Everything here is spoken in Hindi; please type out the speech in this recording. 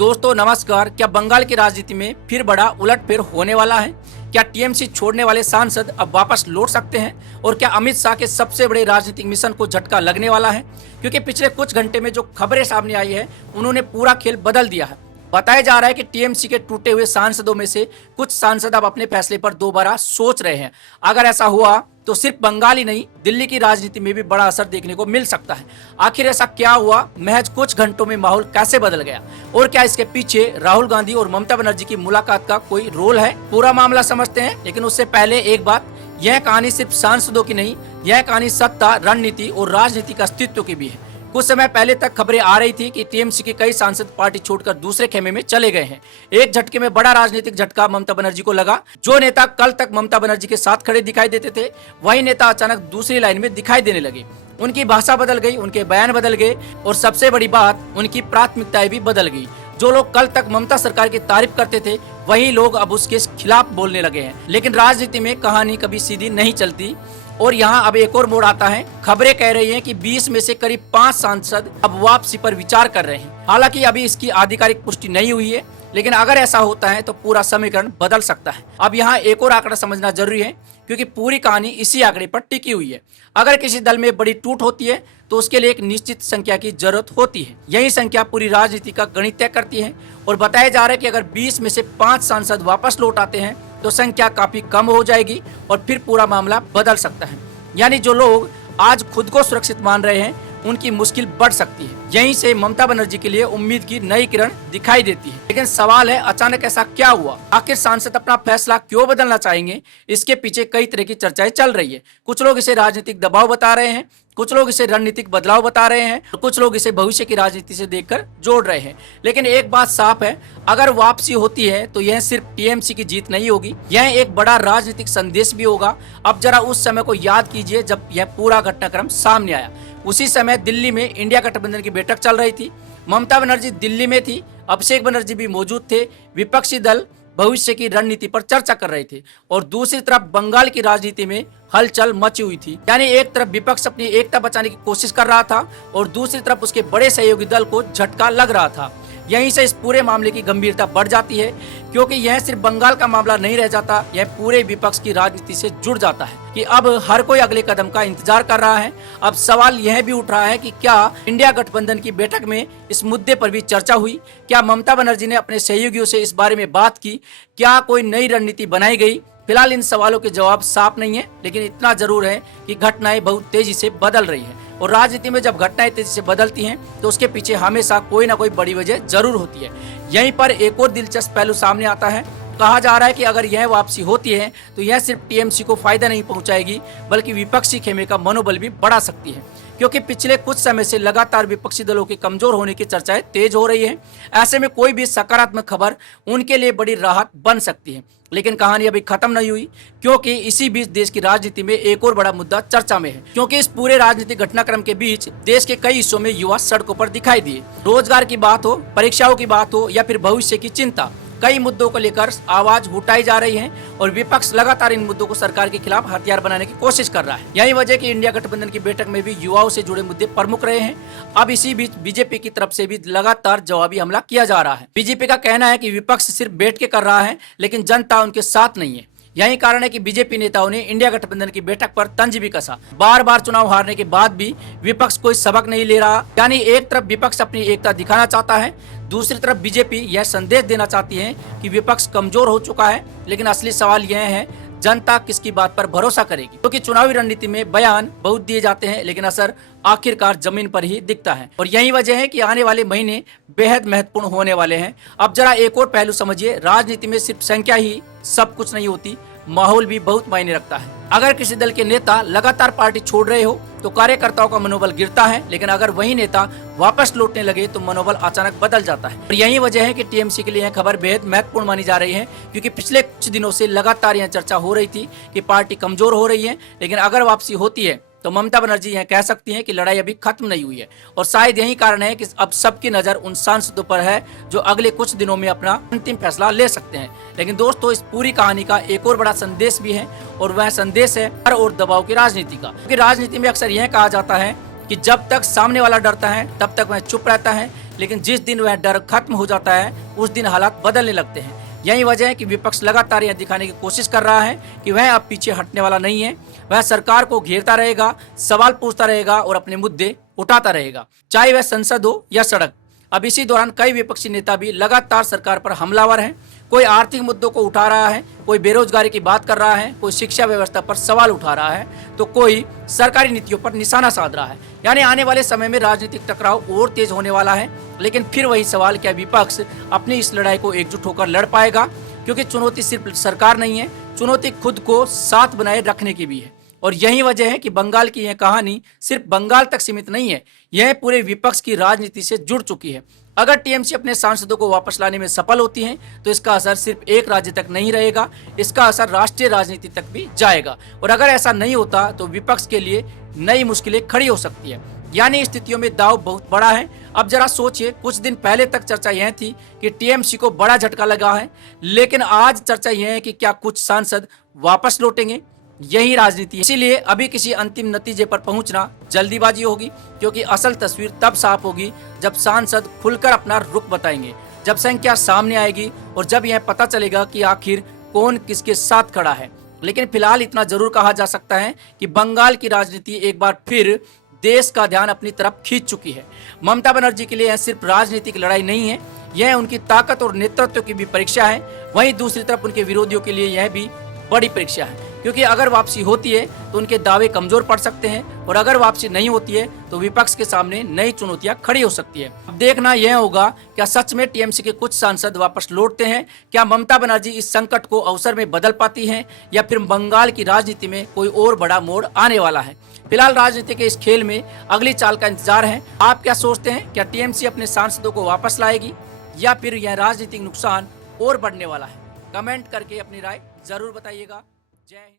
दोस्तों नमस्कार। क्या बंगाल की राजनीति में फिर बड़ा उलटफेर होने वाला है? क्या टीएमसी छोड़ने वाले सांसद अब वापस लौट सकते हैं? और क्या अमित शाह के सबसे बड़े राजनीतिक मिशन को झटका लगने वाला है? क्योंकि पिछले कुछ घंटे में जो खबरें सामने आई है उन्होंने पूरा खेल बदल दिया है। बताया जा रहा है कि टीएमसी के टूटे हुए सांसदों में से कुछ सांसद अब अपने फैसले पर दोबारा सोच रहे हैं। अगर ऐसा हुआ तो सिर्फ बंगाल ही नहीं, दिल्ली की राजनीति में भी बड़ा असर देखने को मिल सकता है। आखिर ऐसा क्या हुआ? महज कुछ घंटों में माहौल कैसे बदल गया? और क्या इसके पीछे राहुल गांधी और ममता बनर्जी की मुलाकात का कोई रोल है? पूरा मामला समझते हैं, लेकिन उससे पहले एक बात, यह कहानी सिर्फ सांसदों की नहीं, यह कहानी सत्ता, रणनीति और राजनीतिक अस्तित्व की भी है। कुछ समय पहले तक खबरें आ रही थी कि टीएमसी के कई सांसद पार्टी छोड़कर दूसरे खेमे में चले गए हैं। एक झटके में बड़ा राजनीतिक झटका ममता बनर्जी को लगा। जो नेता कल तक ममता बनर्जी के साथ खड़े दिखाई देते थे, वही नेता अचानक दूसरी लाइन में दिखाई देने लगे। उनकी भाषा बदल गई, उनके बयान बदल गए और सबसे बड़ी बात, उनकी प्राथमिकताएं भी बदल गई। जो लोग कल तक ममता सरकार की तारीफ करते थे, वही लोग अब उसके खिलाफ बोलने लगे हैं। लेकिन राजनीति में कहानी कभी सीधी नहीं चलती और यहाँ अब एक और मोड़ आता है। खबरें कह रही हैं कि 20 में से करीब 5 सांसद अब वापसी पर विचार कर रहे हैं। हालांकि अभी इसकी आधिकारिक पुष्टि नहीं हुई है, लेकिन अगर ऐसा होता है तो पूरा समीकरण बदल सकता है। अब यहाँ एक और आंकड़ा समझना जरूरी है, क्योंकि पूरी कहानी इसी आंकड़े पर टिकी हुई है। अगर किसी दल में बड़ी टूट होती है तो उसके लिए एक निश्चित संख्या की जरूरत होती है। यही संख्या पूरी राजनीति का गणित तय करती है और बताया जा रहा है कि अगर 20 में से 5 सांसद वापस लौट आते हैं तो संख्या काफी कम हो जाएगी और फिर पूरा मामला बदल सकता है। यानी जो लोग आज खुद को सुरक्षित मान रहे हैं, उनकी मुश्किल बढ़ सकती है। यहीं से ममता बनर्जी के लिए उम्मीद की नई किरण दिखाई देती है। लेकिन सवाल है, अचानक ऐसा क्या हुआ? आखिर सांसद अपना फैसला क्यों बदलना चाहेंगे? इसके पीछे कई तरह की चर्चाएं चल रही है। कुछ लोग इसे राजनीतिक दबाव बता रहे हैं, कुछ लोग इसे रणनीतिक बदलाव बता रहे हैं और कुछ लोग इसे भविष्य की राजनीति से देखकर जोड़ रहे हैं। लेकिन एक बात साफ है, अगर वापसी होती है तो यह सिर्फ टीएमसी की जीत नहीं होगी, यह एक बड़ा राजनीतिक संदेश भी होगा। अब जरा उस समय को याद कीजिए जब यह पूरा घटनाक्रम सामने आया। उसी समय दिल्ली में इंडिया गठबंधन की बैठक चल रही थी। ममता बनर्जी दिल्ली में थी, अभिषेक बनर्जी भी मौजूद थे। विपक्षी दल भविष्य की रणनीति पर चर्चा कर रहे थे और दूसरी तरफ बंगाल की राजनीति में हलचल मची हुई थी। यानी एक तरफ विपक्ष अपनी एकता बचाने की कोशिश कर रहा था और दूसरी तरफ उसके बड़े सहयोगी दल को झटका लग रहा था। यहीं से इस पूरे मामले की गंभीरता बढ़ जाती है, क्योंकि यह सिर्फ बंगाल का मामला नहीं रह जाता, यह पूरे विपक्ष की राजनीति से जुड़ जाता है कि अब हर कोई अगले कदम का इंतजार कर रहा है। अब सवाल यह भी उठ रहा है कि क्या इंडिया गठबंधन की बैठक में इस मुद्दे पर भी चर्चा हुई? क्या ममता बनर्जी ने अपने सहयोगियों से इस बारे में बात की? क्या कोई नई रणनीति बनाई गई? फिलहाल इन सवालों के जवाब साफ नहीं है, लेकिन इतना जरूर है कि घटनाएं बहुत तेजी से बदल रही है और राजनीति में जब घटनाएं तेजी से बदलती हैं तो उसके पीछे हमेशा कोई ना कोई बड़ी वजह जरूर होती है। यहीं पर एक और दिलचस्प पहलू सामने आता है। कहा जा रहा है कि अगर यह वापसी होती है तो यह सिर्फ टीएमसी को फायदा नहीं पहुंचाएगी, बल्कि विपक्षी खेमे का मनोबल भी बढ़ा सकती है, क्योंकि पिछले कुछ समय से लगातार विपक्षी दलों के कमजोर होने की चर्चाएं तेज हो रही है। ऐसे में कोई भी सकारात्मक खबर उनके लिए बड़ी राहत बन सकती है। लेकिन कहानी अभी खत्म नहीं हुई, क्योंकि इसी बीच देश की राजनीति में एक और बड़ा मुद्दा चर्चा में है। क्योंकि इस पूरे राजनीतिक घटनाक्रम के बीच देश के कई हिस्सों में युवा सड़कों पर दिखाई दिए। रोजगार की बात हो, परीक्षाओं की बात हो या फिर भविष्य की चिंता, कई मुद्दों को लेकर आवाज उठाई जा रही है और विपक्ष लगातार इन मुद्दों को सरकार के खिलाफ हथियार बनाने की कोशिश कर रहा है। यही वजह कि इंडिया गठबंधन की बैठक में भी युवाओं से जुड़े मुद्दे प्रमुख रहे हैं। अब इसी बीच बीजेपी की तरफ से भी लगातार जवाबी हमला किया जा रहा है। बीजेपी का कहना है कि विपक्ष सिर्फ बैठ के कर रहा है, लेकिन जनता उनके साथ नहीं है। यही कारण है कि बीजेपी नेताओं ने इंडिया गठबंधन की बैठक पर तंज भी कसा। बार बार चुनाव हारने के बाद भी विपक्ष कोई सबक नहीं ले रहा। यानी एक तरफ विपक्ष अपनी एकता दिखाना चाहता है, दूसरी तरफ बीजेपी यह संदेश देना चाहती है कि विपक्ष कमजोर हो चुका है। लेकिन असली सवाल यह है, जनता किसकी बात पर भरोसा करेगी? क्योंकि चुनावी रणनीति में बयान बहुत दिए जाते हैं, लेकिन असर आखिरकार जमीन पर ही दिखता है। और यही वजह है कि आने वाले महीने बेहद महत्वपूर्ण होने वाले हैं। अब जरा एक और पहलू समझिए, राजनीति में सिर्फ संख्या ही सब कुछ नहीं होती, माहौल भी बहुत मायने रखता है। अगर किसी दल के नेता लगातार पार्टी छोड़ रहे हो तो कार्यकर्ताओं का मनोबल गिरता है, लेकिन अगर वही नेता वापस लौटने लगे तो मनोबल अचानक बदल जाता है। और यही वजह है कि टीएमसी के लिए यह खबर बेहद महत्वपूर्ण मानी जा रही है, क्योंकि पिछले कुछ दिनों से लगातार यह चर्चा हो रही थी कि पार्टी कमजोर हो रही है। लेकिन अगर वापसी होती है तो ममता बनर्जी यह कह सकती हैं कि लड़ाई अभी खत्म नहीं हुई है। और शायद यही कारण है कि अब सबकी नजर उन सांसदों पर है जो अगले कुछ दिनों में अपना अंतिम फैसला ले सकते हैं। लेकिन दोस्तों, इस पूरी कहानी का एक और बड़ा संदेश भी है, और वह संदेश है डर और दबाव की राजनीति का। क्योंकि राजनीति में अक्सर यह कहा जाता है कि जब तक सामने वाला डरता है तब तक वह चुप रहता है, लेकिन जिस दिन वह डर खत्म हो जाता है उस दिन हालात बदलने लगते हैं। यही वजह है कि विपक्ष लगातार यह दिखाने की कोशिश कर रहा है कि वह अब पीछे हटने वाला नहीं है। वह सरकार को घेरता रहेगा, सवाल पूछता रहेगा और अपने मुद्दे उठाता रहेगा, चाहे वह संसद हो या सड़क। अब इसी दौरान कई विपक्षी नेता भी लगातार सरकार पर हमलावर हैं। कोई आर्थिक मुद्दों को उठा रहा है, कोई बेरोजगारी की बात कर रहा है, कोई शिक्षा व्यवस्था पर सवाल उठा रहा है, तो कोई सरकारी नीतियों पर निशाना साध रहा है। यानी आने वाले समय में राजनीतिक टकराव और तेज होने वाला है। लेकिन फिर वही सवाल, क्या विपक्ष अपनी इस लड़ाई को एकजुट होकर लड़ पाएगा? क्योंकि चुनौती सिर्फ सरकार नहीं है, चुनौती खुद को साथ बनाए रखने की भी है। और यही वजह है कि बंगाल की यह कहानी सिर्फ बंगाल तक सीमित नहीं है, यह पूरे विपक्ष की राजनीति से जुड़ चुकी है। अगर टीएमसी अपने सांसदों को वापस लाने में सफल होती है तो इसका असर सिर्फ एक राज्य तक नहीं रहेगा, इसका असर राष्ट्रीय राजनीति तक भी जाएगा। और अगर ऐसा नहीं होता तो विपक्ष के लिए नई मुश्किलें खड़ी हो सकती है। यानी स्थितियों में दाव बहुत बड़ा है। अब जरा सोचिए, कुछ दिन पहले तक चर्चा यह थी कि टीएमसी को बड़ा झटका लगा है, लेकिन आज चर्चा यह है कि क्या कुछ सांसद वापस लौटेंगे। यही राजनीति है। इसीलिए अभी किसी अंतिम नतीजे पर पहुंचना जल्दीबाजी होगी, क्योंकि असल तस्वीर तब साफ होगी जब सांसद खुलकर अपना रुख बताएंगे, जब संख्या सामने आएगी और जब यह पता चलेगा कि आखिर कौन किसके साथ खड़ा है। लेकिन फिलहाल इतना जरूर कहा जा सकता है कि बंगाल की राजनीति एक बार फिर देश का ध्यान अपनी तरफ खींच चुकी है। ममता बनर्जी के लिए यह सिर्फ राजनीतिक लड़ाई नहीं है, यह उनकी ताकत और नेतृत्व की भी परीक्षा है। वहीं दूसरी तरफ उनके विरोधियों के लिए यह भी बड़ी परीक्षा है, क्योंकि अगर वापसी होती है तो उनके दावे कमजोर पड़ सकते हैं और अगर वापसी नहीं होती है तो विपक्ष के सामने नई चुनौतियां खड़ी हो सकती है। अब देखना यह होगा, क्या सच में टीएमसी के कुछ सांसद वापस लौटते हैं? क्या ममता बनर्जी इस संकट को अवसर में बदल पाती हैं, या फिर बंगाल की राजनीति में कोई और बड़ा मोड़ आने वाला है? फिलहाल राजनीति के इस खेल में अगली चाल का इंतजार है। आप क्या सोचते हैं, क्या टीएमसी अपने सांसदों को वापस लाएगी या फिर यह राजनीतिक नुकसान और बढ़ने वाला है? कमेंट करके अपनी राय जरूर बताइएगा। जय हिंद।